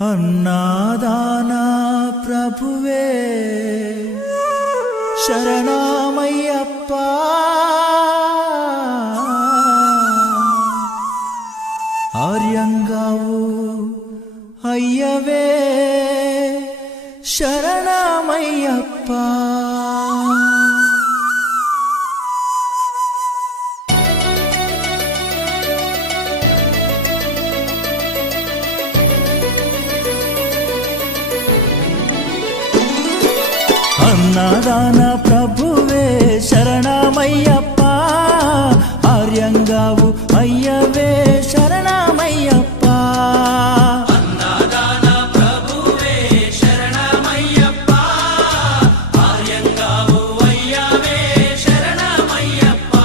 అన్నాదానా ప్రభువే శరణమయ్యప్ప ఆర్యంగావు అయ్యవే శరణమయ్యప్ప అన్నదాన ప్రభువే శరణమయ్యప్ప ఆర్యంగావు అయ్యవే శరణమయ్యప్ప అన్నదాన ప్రభువే శరణమయ్యప్ప ఆర్యంగావు అయ్యవే శరణమయ్యప్ప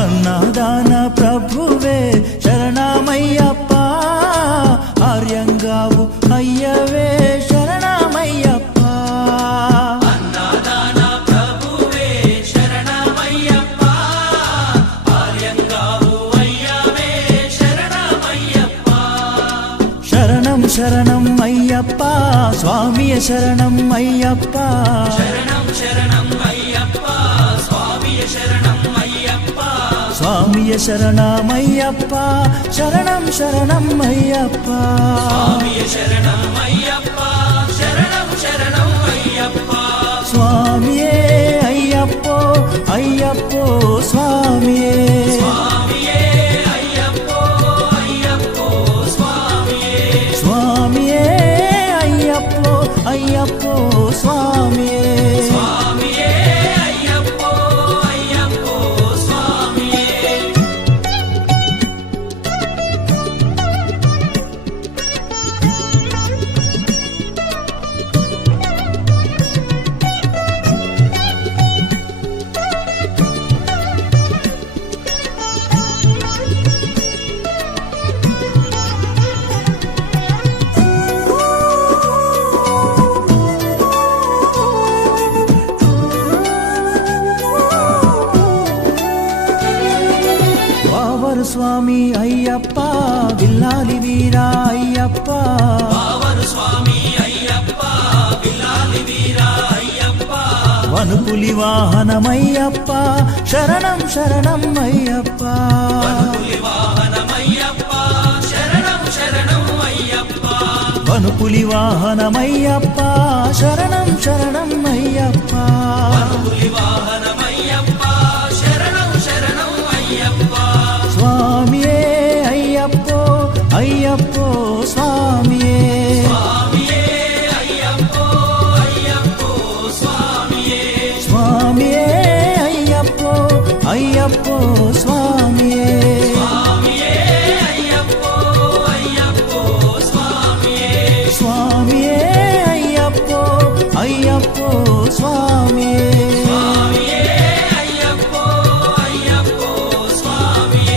అన్నదాన ప్రభువే శరణమయ్యప్ప ఆర్యంగావు అయ్యవే శరణమయ్యప్ప అన్నదాన ప్రభువే శరణమయ్యప్ప ఆర్యంగావు అయ్యవే శరణమయ్యప్ప శరణం శరణం అయ్యప్ప స్వామియ శరణం అయ్యప్ప శరణం శరణం అయ్యప్ప స్వామియ శరణం అయ్యప్ప స్వామియ శరణమయ్యప్ప శరణం శరణం అయ్యప్ప స్వామియ శరణం అయ్యప్ప శరణం శరణం అయ్యప్ప స్వామియే అయ్యప్పో అయ్యప్పో స్వామియే స్వామియే అయ్యప్పో అయ్యప్పో స్వామియే స్వామియే అయ్యప్పో అయ్యప్పో స్వామియే స్వామియే అయ్యప్పో అయ్యప్పో స్వామియే వావరు స్వామి అయ్యప్ప విల్లాలి వీరా అయ్యప్ప పావరు స్వామి అయ్యప్ప విలాలి వీరా అయ్యప్ప వనుపులి వాహనమయ్యప్ప శరణం శరణం అయ్యప్ప పులి వాహనమయ్యప్ప శరణం శరణం అయ్యప్ప వనుపులి వాహనమయ్యప్ప శరణం శరణం అయ్యప్ప పులి వాహనమయ్యప్ప శరణం శరణం అయ్యప్ప స్వామియే అయ్యప్పో అయ్యప్పో స్వామియే స్వామియే అయ్యప్పో అయ్యప్పో స్వామియే స్వామియే అయ్యప్పో అయ్యప్పో స్వామియే స్వామియే అయ్యప్పో అయ్యప్పో స్వామియే స్వామియే అయ్యప్పో అయ్యప్పో స్వామియే స్వామియే అయ్యప్పో అయ్యప్పో స్వామియే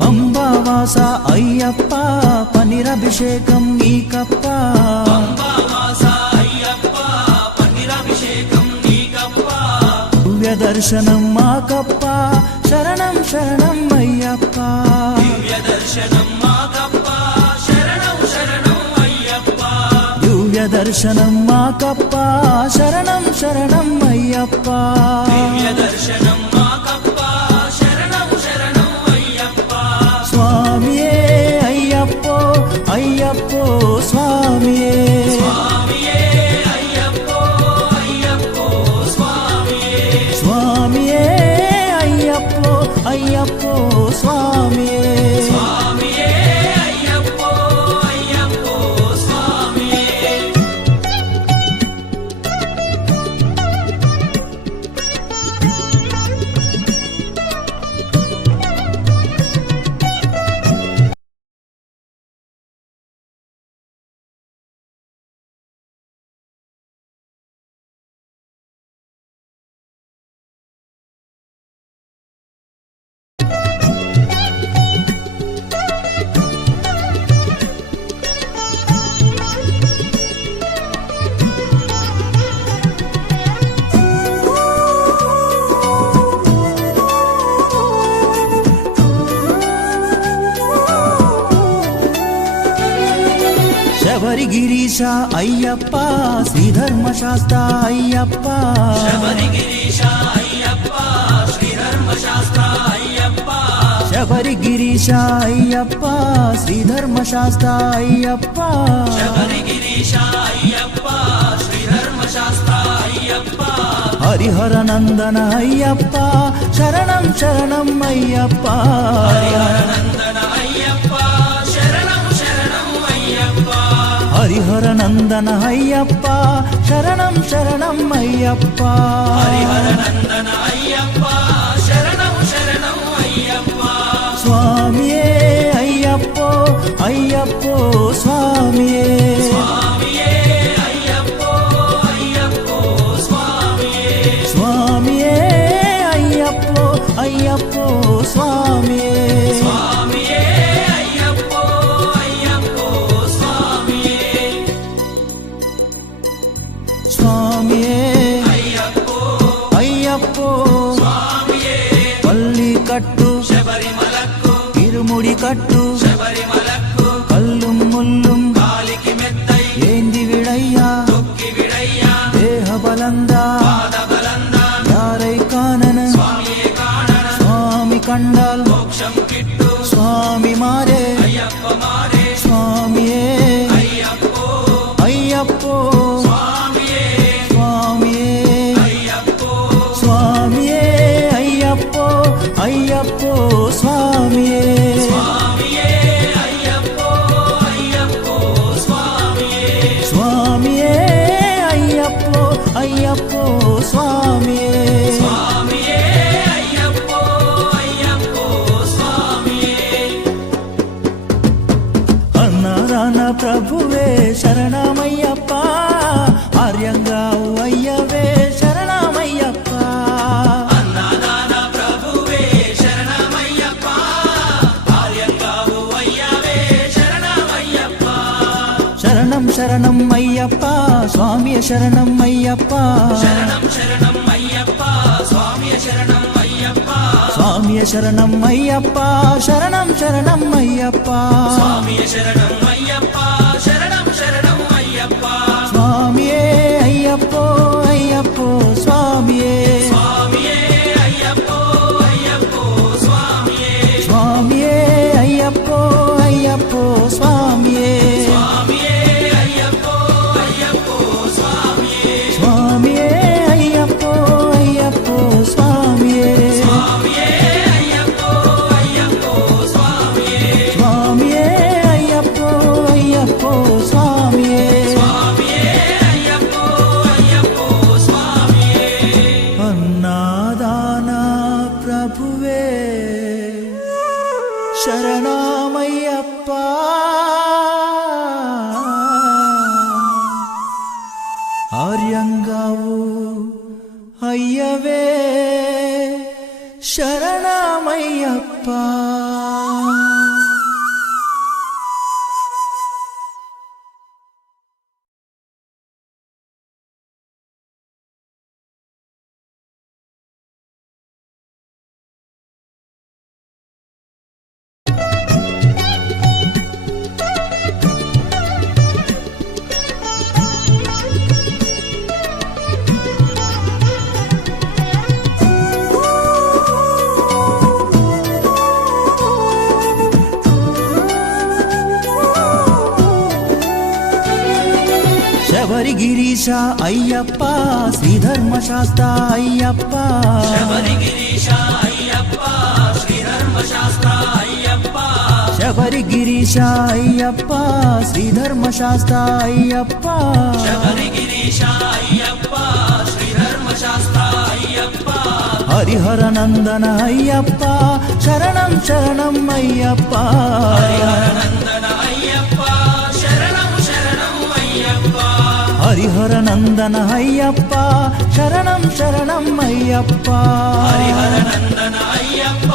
పంబావాస అయ్యప్ప పనిరభిషేకం నీకప్ప అంబావాస అయ్యప్ప పన్నీరాభిషేకం నీకప్ప దివ్య దర్శనం మాకప్ప శరణం శరణం అయ్యప్ప దివ్య దర్శనం మాకప్ప శరణం శరణం అయ్యప్ప దివ్య దర్శనం మాకప్ప శరణం శరణం అయ్యప్ప దివ్య దర్శనం మాకప్ప శరణం శరణం అయ్యప్ప స్వామియే అయ్యప్పో అయ్యప్పో స్వామియే స్వామియే అయ్యప్పో అయ్యప్పో స్వామియే స్వామియే అయ్యప్పో అయ్యప్పో స్వామియే స్వామియే అయ్యప్పో అయ్యప్పో స్వామియే శబరిగిరీశ అయ్యప్ప శ్రీధర్మశాస్త్ర అయ్యప్ప శబరిగిరీశ అయ్యప్ప శ్రీధర్మశాస్త్ర అయ్యప్ప శబరిగిరీశ అయ్యప్ప శ్రీధర్మశాస్త్ర అయ్యప్ప శబరిగిరీశ అయ్యప్ప శ్రీధర్మశాస్త్ర అయ్యప్ప హరిహర నందన అయ్యప్ప శరణం శరణం అయ్యప్ప హరిహరనందన అయ్యప్ప శరణం శరణం అయ్యప్ప హరిహర నందన అయ్యప్ప శరణం శరణం అయ్యప్ప హరిహరనందన అయ్యప్ప శరణం శరణం అయ్యప్ప స్వామియే అయ్యప్పో అయ్యప్పో స్వామియే స్వామియే అయ్యప్పో అయ్యప్పో స్వామియే స్వామియే అయ్యప్పో అయ్యప్పో స్వామియే స్వామియే అయ్యప్పో అయ్యప్పో స్వామియే స్వామియే అయ్యప్పో అయ్యప్పో స్వామియే పల్లి కట్టు శబరిమలకు ఇరుముడి కట్టు శబరిమలకు కల్లుం ముల్లుం కాలికి మెత్తై ఏంది విడయ్యా తొక్కి విడయ్యా దేహ బలందా పాద బలందా యారై కానన స్వామియే కాణన స్వామి కండాల్ మోక్షం కిట్టు స్వామి మారే అయ్యప్ప మారే స్వామియే అయ్యప్పో అయ్యప్పో స్వామియే స్వామియే అయ్యప్పో స్వామియే అయ్యప్పో అయ్యప్పో స్వామియే స్వామియే అయ్యప్పో అయ్యప్పో స్వామియే స్వామియే అయ్యప్పో అయ్యప్పో స్వామియే స్వామియే అయ్యప్పో అయ్యప్పో స్వామియే అన్నారాన ప్రభువే శరణమయ్యప్ప ఆర్యంగా అయ్యవే శరణమయ్యప్ప అన్నదాన ప్రభువే శరణమయ్యప్ప ఆర్యంగావు అయ్యవే శరణమయ్యప్ప శరణం శరణం అయ్యప్ప స్వామియ శరణం అయ్యప్ప శరణం శరణం అయ్యప్ప స్వామియ శరణం అయ్యప్ప స్వామియ శరణం అయ్యప్ప శరణం శరణం అయ్యప్ప స్వామియ శరణం అయ్యప్ప శరణం శరణం అయ్యప్ప స్వామియే అయ్యప్పో అయ్యప్పో స్వామియే స్వామియే అయ్యప్పో అయ్యప్పో స్వామియే స్వామియే అయ్యప్పో అయ్యప్పో స్వామియే స్వామియే అయ్యప్పో అయ్యప్పో స్వామియే స్వామియే అయ్యప్పో అయ్యప్పో స్వామియే స్వామియే అయ్యప్పో అయ్యప్పో స్వామియే స్వామియే అయ్యప్పో అయ్యప్పో స్వామియే స్వామియే అయ్యప్పో అయ్యప్పో స్వామియే అన్నాదాన ప్రభువే శరణమయ్యప్ప ఆర్యంగావు అయ్యవే శరణమయ్యప్ప శబరిగిరీశ అయ్యప్ప శ్రీధర్మశాస్త్ర అయ్యప్ప శబరిగిరీశ అయ్యప్ప శ్రీధర్మశాస్త్ర అయ్యప్ప శబరిగిరీశ అయ్యప్ప శ్రీధర్మశాస్త్ర అయ్యప్ప శబరిగిరీశ అయ్యప్ప శ్రీధర్మశాస్త్ర అయ్యప్ప హరిహర నందన అయ్యప్ప శరణం శరణం అయ్యప్ప హరిహరనందన అయ్యప్ప శరణం శరణం అయ్యప్ప హరిహర నందన అయ్యప్ప శరణం శరణం అయ్యప్ప హరిహరనందన అయ్యప్ప